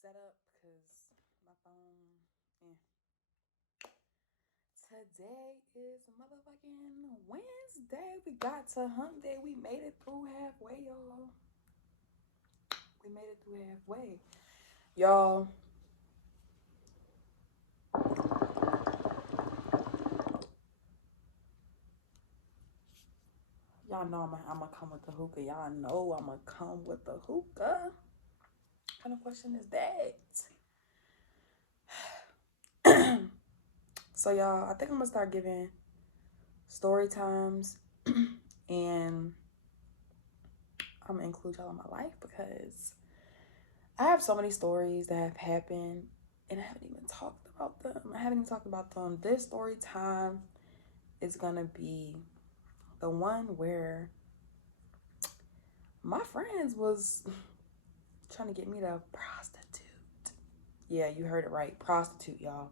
set up because my phone. Eh. Today is motherfucking Wednesday. We got to hump day. We made it through halfway, y'all. We made it through halfway. Y'all, y'all know I'm gonna come with the hookah. Y'all know I'm gonna come with the hookah. What kind of question is that? So, y'all, I think I'm gonna start giving story times and I'm gonna include y'all in my life because I have so many stories that have happened and I haven't even talked about them. I haven't even talked about them. This story time is gonna be the one where my friends was trying to get me to prostitute. Yeah, you heard it right. Prostitute, y'all.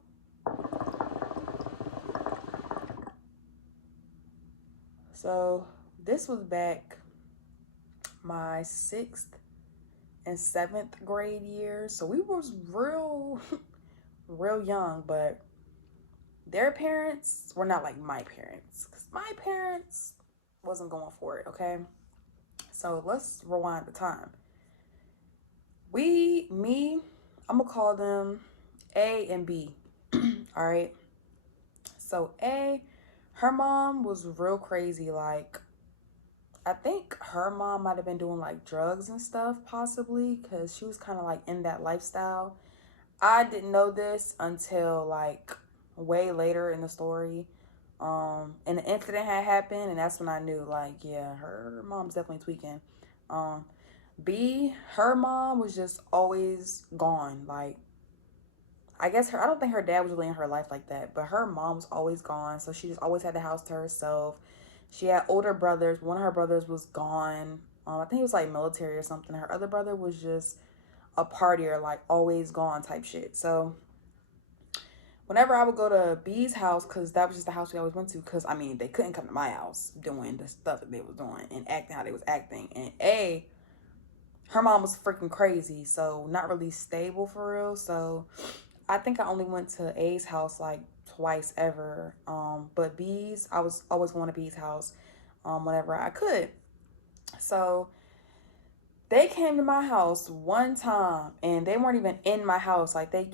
So this was back my 6th and 7th grade years. So we was real young, but their parents were not like my parents. Because my parents wasn't going for it, okay? So let's rewind the time. I'm gonna call them A and B. All right. So A, her mom was real crazy. Like, I think her mom might have been doing like drugs and stuff, possibly, because she was kind of like in that lifestyle. I didn't know this until like way later in the story. And the incident had happened, and that's when I knew, like, yeah, her mom's definitely tweaking. Um, B, her mom was just always gone. Like, I don't think her dad was really in her life like that, but her mom was always gone. So she just always had the house to herself. She had older brothers. One of her brothers was gone. I think he was like military or something. Her other brother was just a partier, like always gone type shit. So whenever I would go to B's house, because that was just the house we always went to, because I mean, they couldn't come to my house doing the stuff that they was doing and acting how they was acting. And A, her mom was freaking crazy, so not really stable for real. So I think I only went to A's house like twice ever. But B's, I was always going to B's house whenever I could. So they came to my house one time and they weren't even in my house. Like, they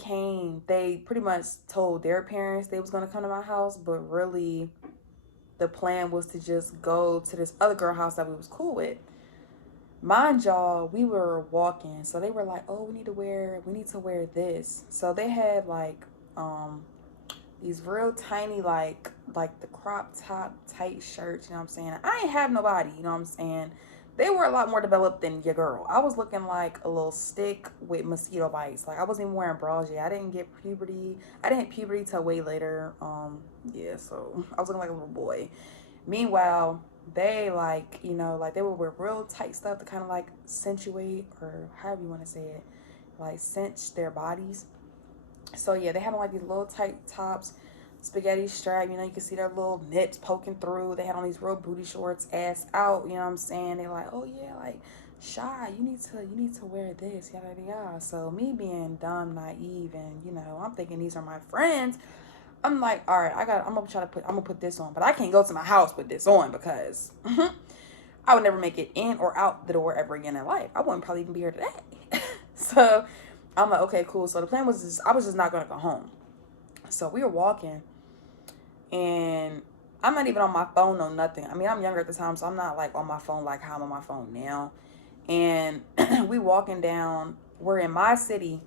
pretty much told their parents they was gonna come to my house, but really the plan was to just go to this other girl house that we was cool with. Mind y'all, we were walking, so they were like, oh, we need to wear this. So they had like these real tiny like the crop top tight shirts, you know what I'm saying? I ain't have nobody, you know what I'm saying? They were a lot more developed than your girl. I was looking like a little stick with mosquito bites. Like, I wasn't even wearing bras yet. I didn't get puberty. I didn't hit puberty till way later. Yeah, so I was looking like a little boy. Meanwhile, they like, like they would wear real tight stuff to kind of like accentuate, or however you want to say it, like cinch their bodies. So yeah, they had on like these little tight tops, spaghetti strap. You can see their little nips poking through. They had on these real booty shorts, ass out. You know what I'm saying? They like, oh yeah, like shy. You need to wear this, yada yada yada. So me being dumb, naive, and I'm thinking these are my friends. I'm like, all right, I'm gonna put this on, but I can't go to my house with this on because I would never make it in or out the door ever again in life. I wouldn't probably even be here today. So I'm like, okay, cool. So the plan was I was just not gonna go home. So we were walking, and I'm not even on my phone or nothing. I mean, I'm younger at the time, so I'm not like on my phone like how I'm on my phone now. And we walking down. We're in my city,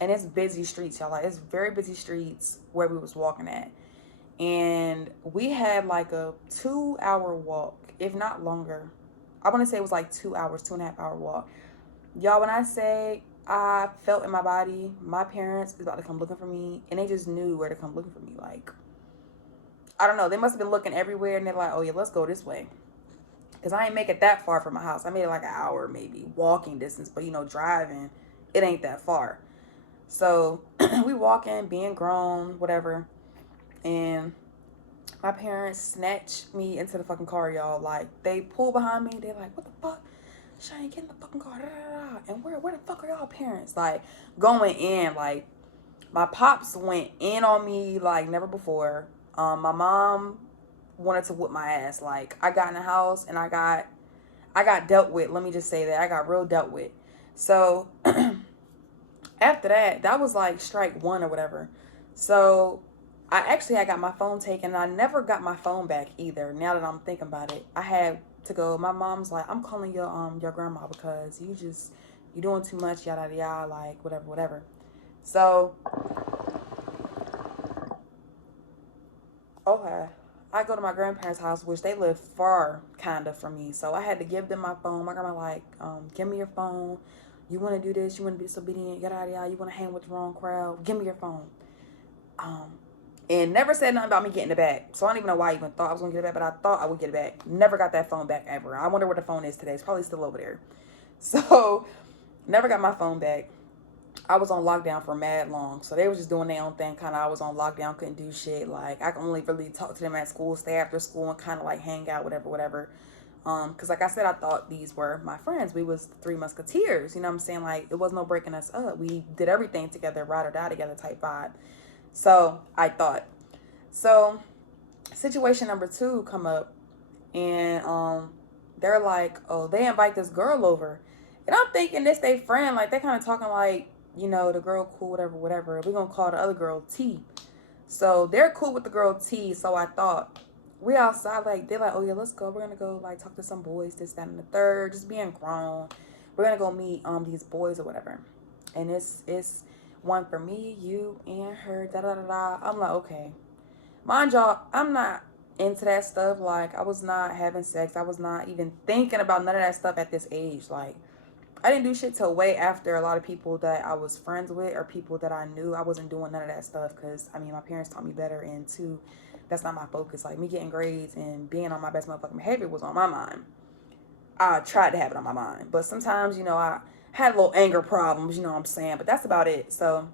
and it's busy streets, y'all. Like, it's very busy streets where we was walking at, and we had like a 2 hour walk, if not longer. I want to say it was like 2 hours, 2.5 hour walk. Y'all, when I say I felt in my body, my parents was about to come looking for me, and they just knew where to come looking for me. Like, I don't know, they must have been looking everywhere, and they're like, oh yeah, let's go this way. Because I ain't make it that far from my house. I made it like an hour maybe, walking distance, but driving, it ain't that far. So we walking, being grown, whatever. And my parents snatched me into the fucking car, y'all. Like, they pulled behind me. They're like, what the fuck? Shane, get in the fucking car. Da, da, da. And where the fuck are y'all parents? Like, going in. Like, my pops went in on me like never before. My mom wanted to whip my ass. Like, I got in the house and I got dealt with. Let me just say that. I got real dealt with. So, after that, that was like strike one or whatever. So, I actually had got my phone taken and I never got my phone back either. Now that I'm thinking about it, I had to go. My mom's like, I'm calling your grandma because you doing too much, yada yada yada, like whatever, whatever. So, okay. I go to my grandparents' house, which they live far, kind of, from me. So I had to give them my phone. My grandma like, give me your phone. You want to do this? You want to be disobedient? Yada yada yada. You want to hang with the wrong crowd? Give me your phone. Um, and never said nothing about me getting it back. So I don't even know why I even thought I was gonna get it back, but I thought I would get it back. Never got that phone back ever. I wonder where the phone is today. It's probably still over there. So never got my phone back. I was on lockdown for mad long. So they was just doing their own thing. Kind of, I was on lockdown, couldn't do shit. Like, I could only really talk to them at school, stay after school, and kind of like hang out, whatever, whatever. Cause like I said, I thought these were my friends. We was three musketeers. You know what I'm saying? Like, it was no breaking us up. We did everything together, ride or die together type vibe. So I thought. So situation number two come up, and they're like, oh, they invite this girl over, and I'm thinking this they friend, like they kind of talking like, the girl cool, whatever, whatever. We're gonna call the other girl T. So they're cool with the girl T. So I thought we outside, like they're like, oh yeah, let's go. We're gonna go like talk to some boys, this, that, and the third, just being grown. We're gonna go meet these boys or whatever, and it's one for me, you, and her. Da da da da. I'm like, okay. Mind y'all, I'm not into that stuff. Like, I was not having sex. I was not even thinking about none of that stuff at this age. Like, I didn't do shit till way after a lot of people that I was friends with or people that I knew. I wasn't doing none of that stuff because, I mean, my parents taught me better. And two, that's not my focus. Like, me getting grades and being on my best motherfucking behavior was on my mind. I tried to have it on my mind. But sometimes, I had little anger problems, you know what I'm saying? But that's about it. So,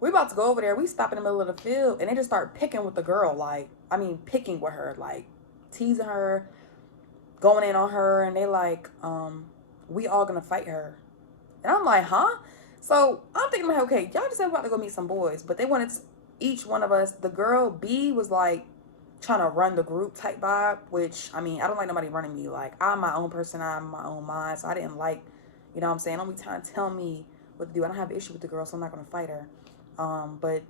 we about to go over there. We stop in the middle of the field and they just start picking with the girl. Like, I mean, picking with her, like teasing her, going in on her. And they like, we all gonna fight her. And I'm like, huh? So I'm thinking, like, okay, y'all just about to go meet some boys. But they wanted each one of us, the girl B was like trying to run the group type vibe, which, I mean, I don't like nobody running me. Like, I'm my own person, I'm my own mind. So I didn't like, you know what I'm saying? Don't be trying to tell me what to do. I don't have an issue with the girl, so I'm not gonna fight her. But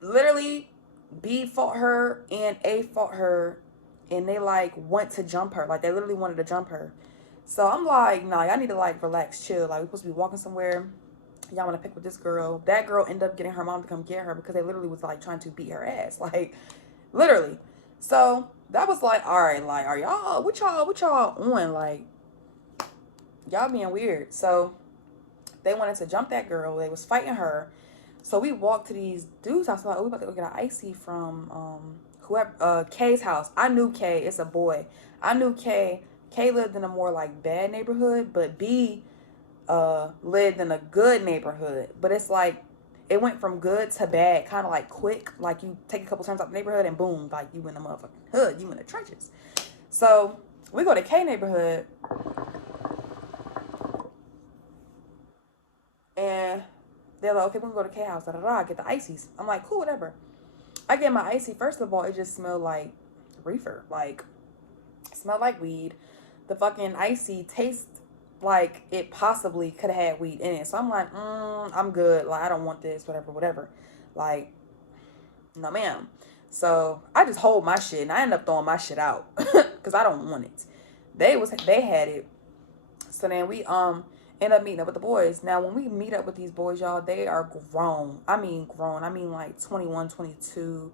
literally, B fought her and A fought her, and they like went to jump her. Like, they literally wanted to jump her. So I'm like, nah, y'all need to like relax, chill. Like, we're supposed to be walking somewhere. Y'all want to pick with this girl. That girl ended up getting her mom to come get her because they literally was like trying to beat her ass. Like, literally. So that was like, all right, like, are y'all, what y'all on? Like, y'all being weird. So they wanted to jump that girl. They was fighting her. So we walked to these dudes' house. Like, oh, we about to go get an icy from whoever Kay's house. I knew Kay. It's a boy. I knew Kay. Kay lived in a more like bad neighborhood, but B lived in a good neighborhood. But it's like it went from good to bad, kind of like quick. Like, you take a couple turns out the neighborhood and boom, like you in the motherfucking hood. You in the trenches. So we go to K neighborhood and they're like, okay, we're gonna go to K house, da da da, get the ices. I'm like, cool, whatever. I get my icy. First of all, it just smelled like reefer. Like, it smelled like weed. The fucking icy tastes like it possibly could have had weed in it. So I'm like, I'm good. Like, I don't want this, whatever, whatever. Like, no ma'am. So I just hold my shit and I end up throwing my shit out because I don't want it. They had it. So then we end up meeting up with the boys. Now when we meet up with these boys, y'all, they are grown. I mean grown. I mean like 21, 22,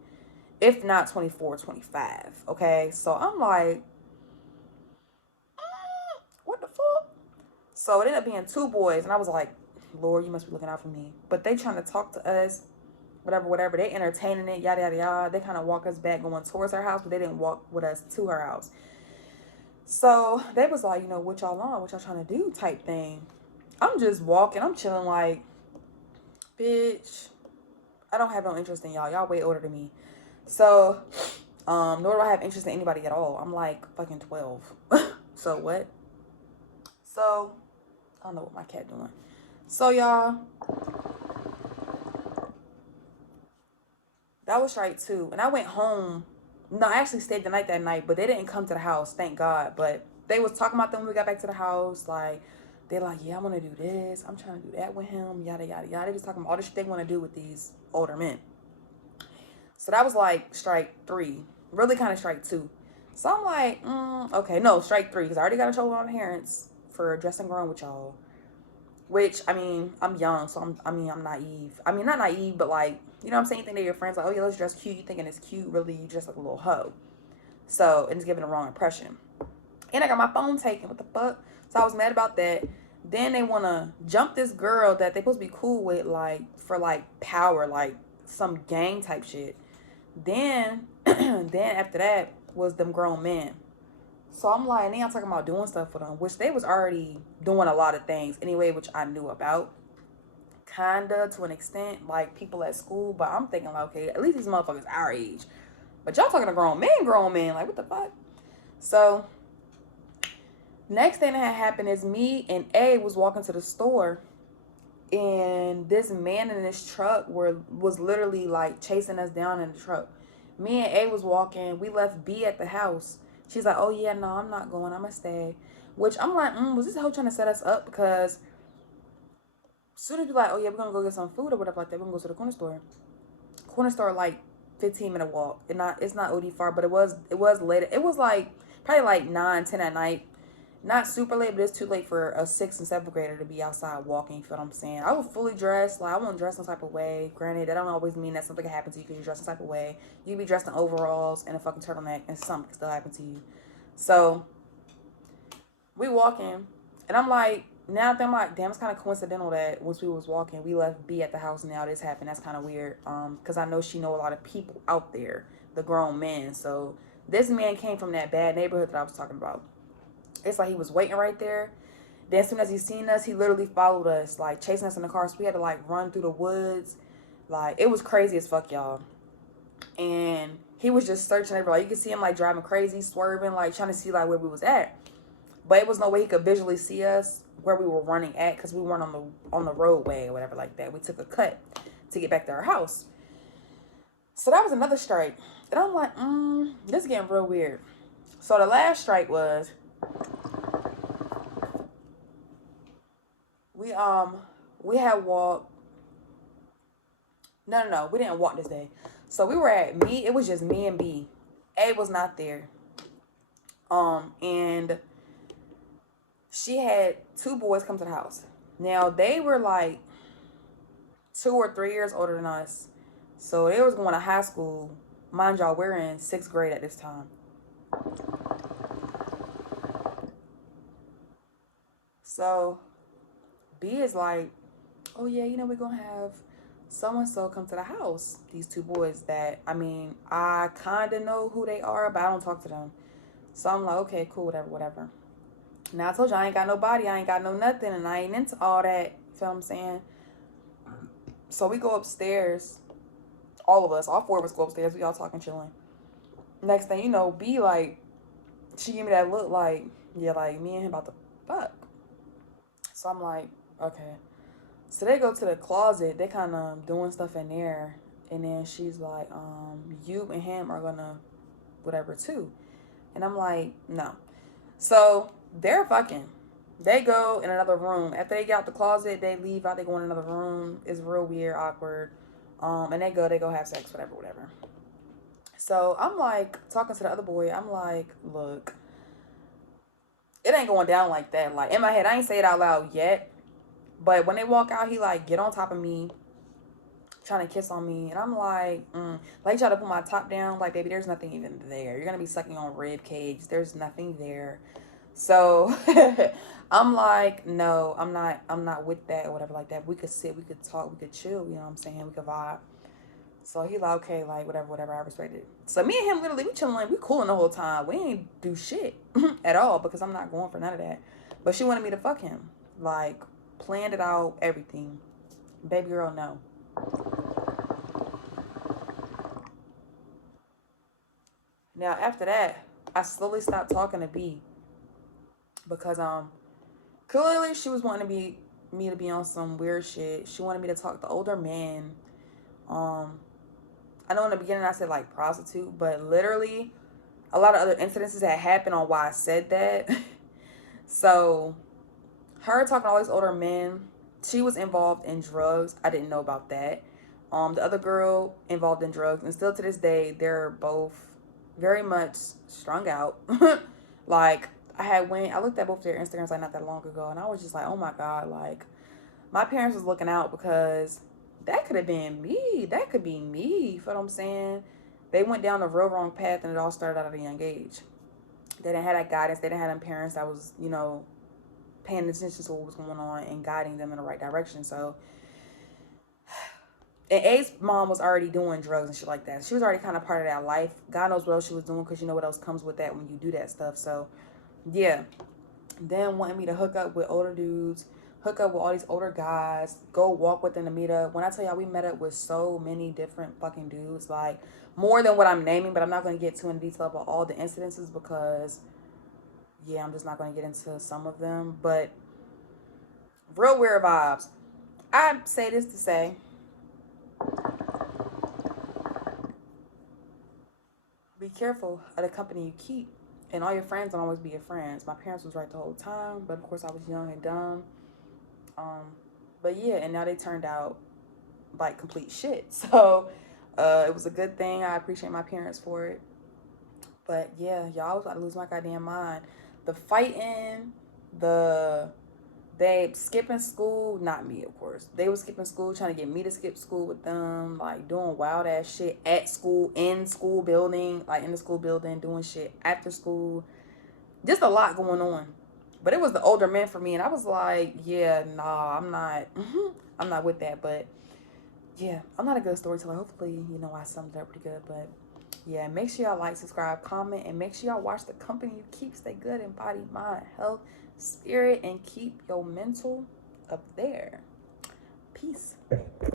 if not 24, 25. Okay. So I'm like, what the fuck? So it ended up being two boys, and I was like, Lord, you must be looking out for me. But they trying to talk to us, whatever, whatever. They entertaining it, yada, yada, yada. They kind of walk us back going towards her house, but they didn't walk with us to her house. So they was like, what y'all on? What y'all trying to do type thing. I'm just walking. I'm chilling like, bitch, I don't have no interest in y'all. Y'all way older than me. So, nor do I have interest in anybody at all. I'm like fucking 12. So what? So, I don't know what my cat doing. So, y'all, that was strike two. And I went home. No, I actually stayed the night that night, but they didn't come to the house, thank God. But they was talking about them when we got back to the house. Like, they're like, yeah, I'm going to do this. I'm trying to do that with him. Yada, yada, yada. They just talking about all the shit they want to do with these older men. So that was like strike three. Really kind of strike two. So I'm like, okay, no, strike three. Because I already got in trouble with my parents for dressing grown with y'all. Which, I mean, I'm young, so I'm naive. I mean, not naive, but like, you know what I'm saying? You think that your friends like, oh yeah, let's dress cute. You thinking it's cute. Really, you just like a little hoe. So, and it's giving the wrong impression. And I got my phone taken. What the fuck? So I was mad about that. Then they want to jump this girl that they supposed to be cool with, like, for like power, like some gang type shit. Then, then after that was them grown men. So I'm like, now I'm talking about doing stuff with them, which they was already doing a lot of things anyway, which I knew about, kinda to an extent, like people at school. But I'm thinking like, okay, at least these motherfuckers our age. But y'all talking to grown men, like what the fuck? So next thing that had happened is me and A was walking to the store, and this man in this truck was literally like chasing us down in the truck. Me and A was walking. We left B at the house. She's like, oh yeah, no, I'm not going. I'm gonna stay. Which I'm like, was this hoe trying to set us up? Because as soon as we like, oh yeah, we're gonna go get some food or whatever like that, we're gonna go to the corner store. Corner store like 15-minute walk. It's not OD far, but it was late. It was like probably like 9, 10 at night. Not super late, but it's too late for a 6th and 7th grader to be outside walking. You feel what I'm saying? I was fully dressed. Like, I wasn't dressed some type of way. Granted, that don't always mean that something can happen to you because you're dressed some type of way. You can be dressed in overalls and a fucking turtleneck and something can still happen to you. So, we walking. And I'm like, now that I'm like, damn, it's kind of coincidental that once we was walking, we left B at the house and now this happened. That's kind of weird. Because I know she know a lot of people out there, the grown men. So, this man came from that bad neighborhood that I was talking about. It's like he was waiting right there. Then as soon as he seen us, he literally followed us, like chasing us in the car. So we had to like run through the woods. Like it was crazy as fuck, y'all. And he was just searching everywhere. Like, you could see him like driving crazy, swerving, like trying to see like where we was at. But it was no way he could visually see us where we were running at because we weren't on the roadway or whatever like that. We took a cut to get back to our house. So that was another strike. And I'm like, this is getting real weird. So the last strike was we we had walked. No, we didn't walk this day. So we were at me. It was just me and B. A was not there. And she had two boys come to the house. Now they were like 2 or 3 years older than us, so they was going to high school. Mind y'all, we're in 6th grade at this time. So B is like, oh yeah, we're gonna have so and so come to the house. These two boys that I mean, I kinda know who they are, but I don't talk to them. So I'm like, okay, cool, whatever, whatever. Now I told you I ain't got no body, I ain't got no nothing, and I ain't into all that. You feel what I'm saying? So we go upstairs. All of us, all four of us go upstairs. We all talking, chilling. Next thing you know, B like, she gave me that look like, yeah, like me and him about to fuck. So I'm like, okay. So they go to the closet. They kind of doing stuff in there. And then she's like, you and him are going to whatever too. And I'm like, no. So they're fucking. They go in another room. After they get out the closet, they leave out. They go in another room. It's real weird, awkward. And they go have sex, whatever, whatever. So I'm like, talking to the other boy. I'm like, look, it ain't going down like that. Like, in my head, I ain't say it out loud yet. But when they walk out, he like get on top of me, trying to kiss on me, and I'm like try to put my top down, like baby, there's nothing even there. You're gonna be sucking on rib cage. There's nothing there. So I'm like, no, I'm not with that or whatever like that. We could sit, we could talk, we could chill. You know what I'm saying? We could vibe. So he like, okay, like whatever, whatever. I respect it. So me and him literally we chilling, we cooling the whole time. We ain't do shit at all because I'm not going for none of that. But she wanted me to fuck him, like planned it out, everything. Baby girl, no. Now after that, I slowly stopped talking to B because Clearly, she was wanting me to be on some weird shit. She wanted me to talk to older men. Um, I know in the beginning I said like prostitute, but literally a lot of other incidences had happened on why I said that. So her talking to all these older men, she was involved in drugs. I didn't know about that. The other girl involved in drugs, and still to this day, they're both very much strung out. Like I looked at both their Instagrams like not that long ago, and I was just like, oh my god, like my parents was looking out because that could have been me. That could be me. You feel what I'm saying? They went down the real wrong path, and it all started out at a young age. They didn't have that guidance. They didn't have them parents that was, paying attention to what was going on and guiding them in the right direction. So, and A's mom was already doing drugs and shit like that. She was already kind of part of that life. God knows what else she was doing because you know what else comes with that when you do that stuff. So, yeah. Then wanting me to hook up with older dudes, hook up with all these older guys, go walk with them to meet up. When I tell y'all, we met up with so many different fucking dudes, like more than what I'm naming, but I'm not going to get too in detail about all the incidences because, yeah, I'm just not going to get into some of them. But real weird vibes. I say this to say, be careful of the company you keep. And all your friends don't always be your friends. My parents was right the whole time, but of course I was young and dumb. Um, but yeah, and now they turned out like complete shit. So it was a good thing. I appreciate my parents for it. But yeah, y'all, I was about to lose my goddamn mind. The fighting, the they skipping school, not me, of course. They was skipping school, trying to get me to skip school with them, like doing wild ass shit at school, in school building, like in the school building, doing shit after school. Just a lot going on. But it was the older men for me, and I was like, yeah, nah, I'm not, I'm not with that. But yeah, I'm not a good storyteller. Hopefully, I summed it up pretty good. But yeah, make sure y'all like, subscribe, comment, and make sure y'all watch The Company You Keep. Stay good in body, mind, health, spirit, and keep your mental up there. Peace.